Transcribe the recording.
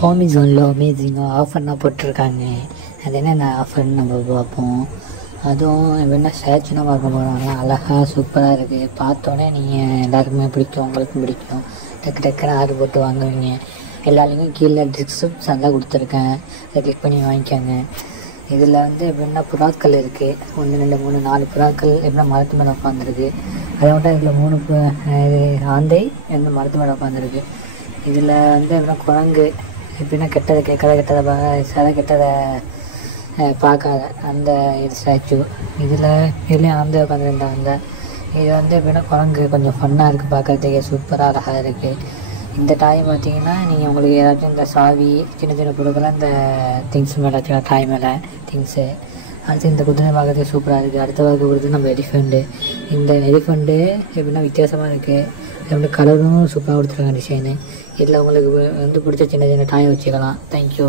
ஹோமி ஜோனில் அமேசிங்காக ஆஃபர்னால் போட்டிருக்காங்க. அது என்னென்ன ஆஃபர்னு நம்ம பார்ப்போம். அதுவும் எப்படின்னா ஸ்டாச்சுனா பார்க்க போகிறாங்க. அழகாக சூப்பராக இருக்குது. பார்த்தோன்னே நீங்கள் எல்லாருக்குமே பிடிக்கும், உங்களுக்கும் பிடிக்கும். டக்குன்னு ஆர்டர் போட்டு வாங்குவீங்க. எல்லாருக்கும் கீழே டிஸ்கிரிப்ஷன் தான் கொடுத்துருக்கேன், அதை கிளிக் பண்ணி வாங்கிக்கோங்க. இதில் எப்படின்னா புறாக்கள் இருக்குது. 1 2 3 4 புறாக்கள் எப்படின்னா மரத்து மேலே உட்காந்துருக்கு. அதை மட்டும் இதில் 3 ஆந்தை மரத்து மேலே உட்காந்துருக்கு. இதில் எப்படின்னா குரங்கு எப்படின்னா கெட்டதை கேட்காத, கெட்டதை சில கெட்டதை பார்க்காத அந்த இது ஸ்டாச்சு. இதுலேயும் ஆந்தை உட்காந்துருந்தாங்க. இது எப்படின்னா குரங்கு கொஞ்சம் ஃபன்னாக இருக்குது, பார்க்குறதுக்கே சூப்பராக அழகாக இருக்குது. இந்த டாய் பார்த்தீங்கன்னா நீங்கள் உங்களுக்கு ஏதாச்சும் இந்த சாவி சின்ன சின்ன பொருட்கள்லாம் இந்த திங்ஸ் மேலே வச்சுக்கலாம், டாய் மேலே திங்ஸு. அடுத்து இந்த குதிரை பார்க்குறதுக்கு சூப்பராக இருக்குது. அடுத்த பார்க்க கொடுத்து நம்ம எலிஃபெண்ட்டு. இந்த எலிஃபெண்ட்டு எப்படின்னா வித்தியாசமாக இருக்குது. எப்படி கலரும் சூப்பராக கொடுத்துருக்காங்க டிசைனு. இதில் உங்களுக்கு பிடிச்ச சின்ன சின்ன டாயை வச்சுக்கலாம். தேங்க்யூ.